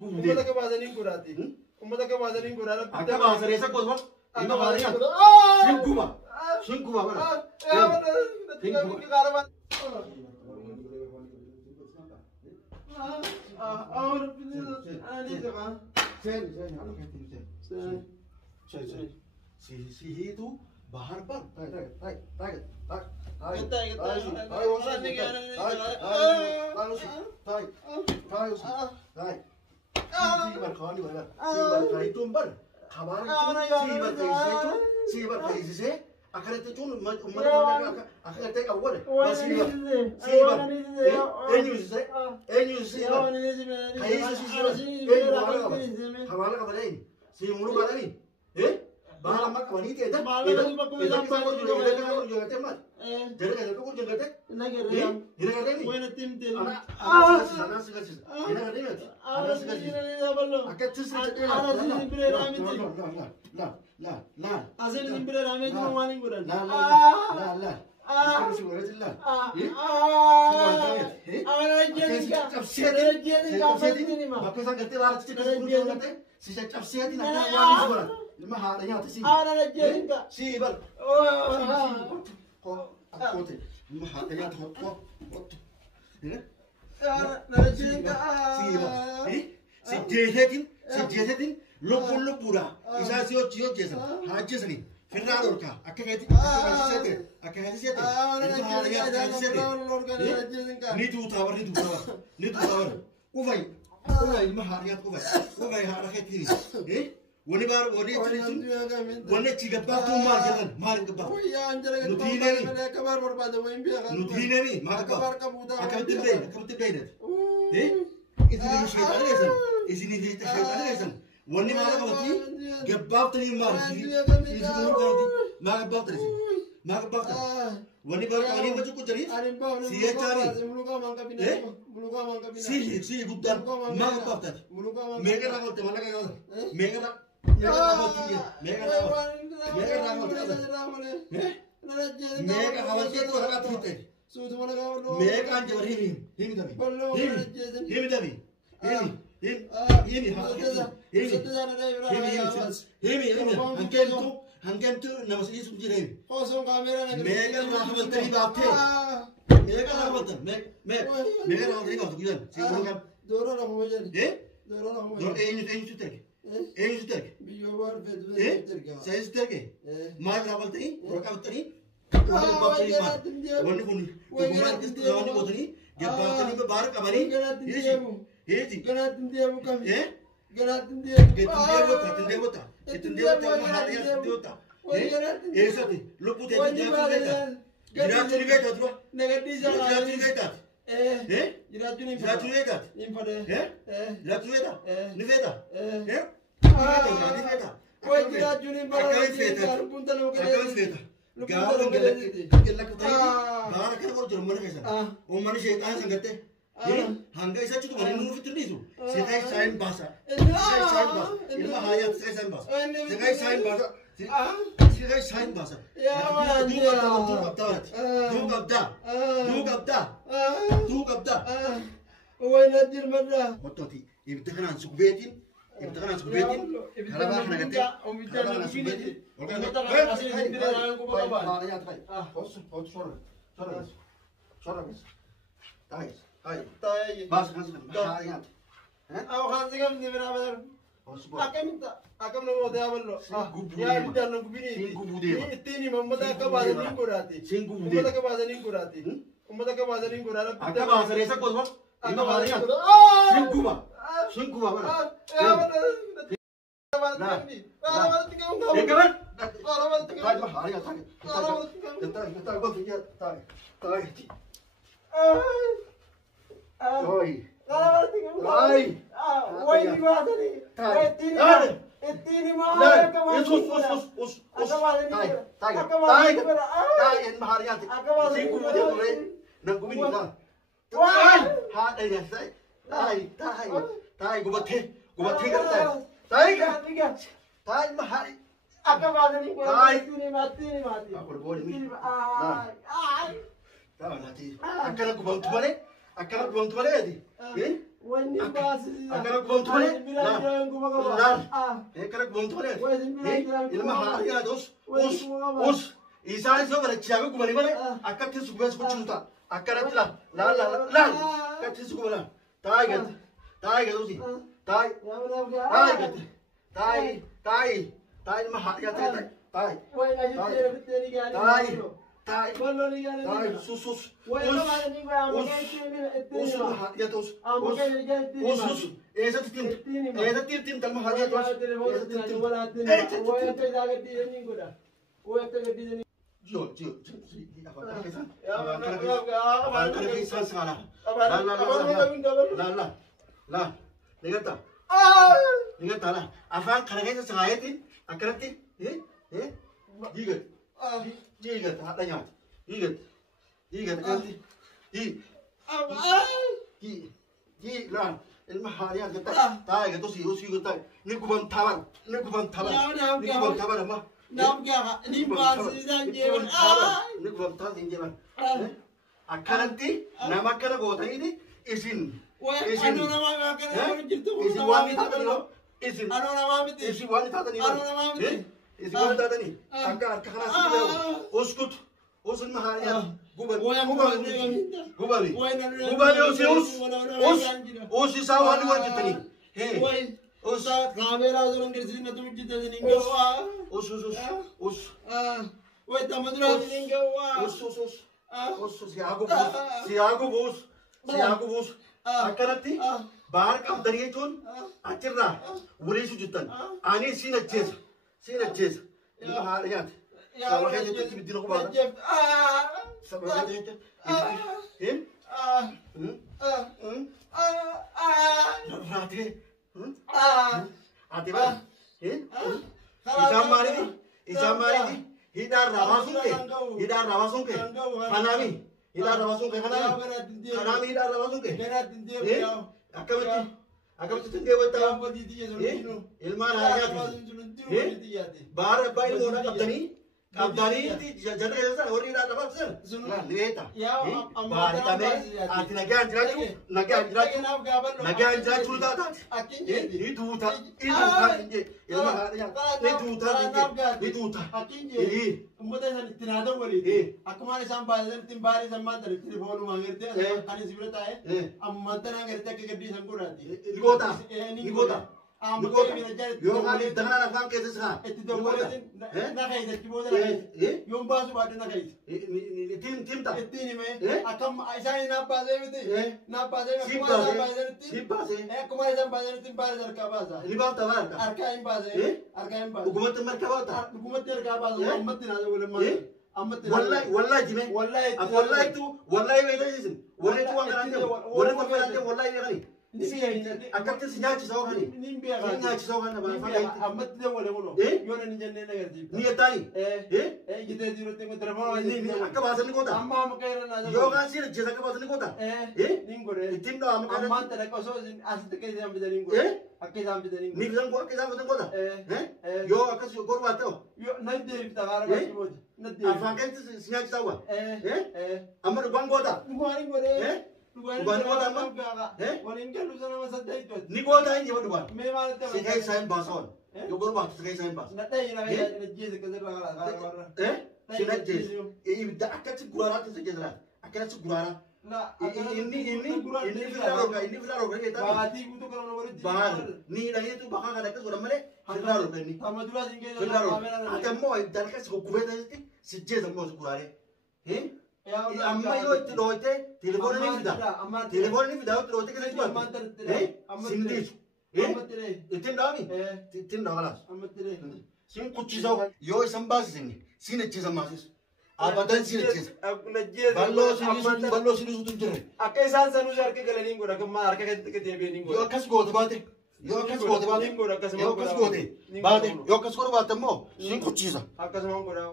ummata akka baasanii guraati ummata akka baasanii guraara akka baasanii isa qosma ima baasanii shinkuma bara sihitu bahar par bahala mak wanita itu bahala mak wanita itu jadi kalau kau jangan kata ini mana tim sana sekarang ini akan terus lah asal simpel ramai cuma maling bukan lima hari yang atas si bar kok lima hari yang atas kok si jehetin lopul pura isa si ocio jesan haji seni Ferrar orka akakati ni tu tawar ufai lima hari yang ufai harakati wani bar wani tulisun wani ciga batu mar jalan mar ke batu nutine ni kabar berbada wain biar nutine ni mar ke akam tibe isini syaitan lesan isini syaitan lesan wani mar ke batu gebab tani mar isini mar ke batu wani bar wani macam ku cari siya cari si bukan mar ke batu mega rakal temana kaya mega Mega Biar saya seterke, mai berapa tadi, berapa tadi, wani kuburan kita wani botani, jabal tadi bebar kabari, hangga isa cukup hari nunggu fitur itu, sekai sain bahasa, sekai sain bahasa, Bas kan sekarang. Aku kan sekarang ni berapa? Akam nama dia apa lo? Ya kita nunggu bini. Ini ni Muhammad akam bahasa ni kurati. Muhammad akam bahasa ni kurati. Muhammad akam bahasa ni kurati. Akam bahasa ni apa kau? Lima hari yang. Singku mana? Wanni baasi. Akkana gubamtoole. Laal. Akkana gubamtoole. Ilma haariyaa dos. Us. Isaan isa barachiyaa gubanii malee akkatti sugubees gochuuta. Akkanatti laal. Akkatti sugubala. Taa'ii gad. Taa'ii gad usi. Taa'ii gad. Taa'ii ilma haariyaa ta'e. Taa'ii. Sus. المحاريات قطع تاي قطوسي وسي قطع نكبن تبر ما نعم يا نيباس زنجيرن نكبن تاز زنجيرن أكلتي نما كنا قوتايدي إسين أنا ما كنا جرتو إسين واني تاتني إسين أنا ما بدي إسين واني تاتني إسين واني تاتني أكار كخلاص أسكت أوس المحاريات قبلي أوس يساوي ورجتني أوس كاميرا زمان كرسينا تمجد تزنين أوس ويتمدرا زنين جوا أوس سياقو بوس أكرتي بار كم دريتون أترنا وليش جتن أنا سين الجيز المحاريات sama kayak gitu sih bidino kemana? Sama kayak gitu. Rati. Ati bang. Isamari. Hidar rawasungke. Kanami. Hidar rawasungke. Akamati tenggewa tahu. Ilman hanya bar bayi mona kaptani. Abdani ti jadar jasa orang ini ada apa sih? Lihat. Bahari kami, ati naga anjraju dah. Ini duta. Kemudian tinada wali. Aku mana sampai timbari sama dari telepon uang ngerti. Kali sebelum tahu. Amat orang ngerti kegedi sangkurati. Igota. Yo kali dengan anak bang kesel sah. Itu dia boleh nak kait, kita boleh. Yo bahas buat nak kait. Tim tak. Itu ni me. Akam saya nak bahas itu. Nak bahas. Siapa sih? Aku mana sampai tim bahas arka bahas. Libau tawar. Arka yang bahas. Hukumat tempat kau tak? Hukumat terka bahas. Amat tidak ada boleh mana. Amat tidak. Wallahi jime. Wallahi tu. Wallahi itu sih. Wallahi tu orang ada. Wallahi tu orang ada. Wallahi ni kali. Akan tu sinyal cisau kan ni? Sinyal cisau kan apa? Amat dia boleh mana? Yo ni jangan nak kerja. Ni tadi. Kita di rumah tengok terima. Ni akak bahasa ni kota. Amma makan na. Yo kan sih jasa akak bahasa ni kota. Ni gore. Tim dah amak ada. Amma tak kau so asal tak kerja sampai dari gore. Akak sampai dari gore. Ni bilang gua akak sampai dari kota. Yo akak suruh gor batal. Yo nanti dari kita barang lagi bos. Nanti. Apa kan tu sinyal cisau ah? Amma bang kota. Bukan gore. Bukan kota apa? Wanin kan lusa nama sadai tu. Ni kota ini apa bukan? Memang tu. Sekai sain bason. Yo gor batal sekai sain bas. Nanti nak jadi kerja lah. Silat jes. Ini dah akak segura tu sekai lah. Akak segura. Ini viral kan kita. Bahati itu kalau orang bahar. Ni lagi tu bakal ada kes orang mana? Viral kan ni. Sama juga singkir. Viral. Akak mau dan kes kubet aja si jes sama segura ni. Amma yo itu doite telepon ni vida. Telepon ni vida itu doite kita buat. Sindis. Itin dah ni. Itin dah kalas. Sing kuci sah. Yo sambas sini. Sini jes sambas. Abadan sini jes. Ballo sini sudah jere. Akai san usar ke galering gora kemar ke tiap ni gora. Yo kas gote bate. Yo kas gote. Yo kas gote. Bate. Yo kas gote bate mo. Sing kuci sah. Akas mau gora.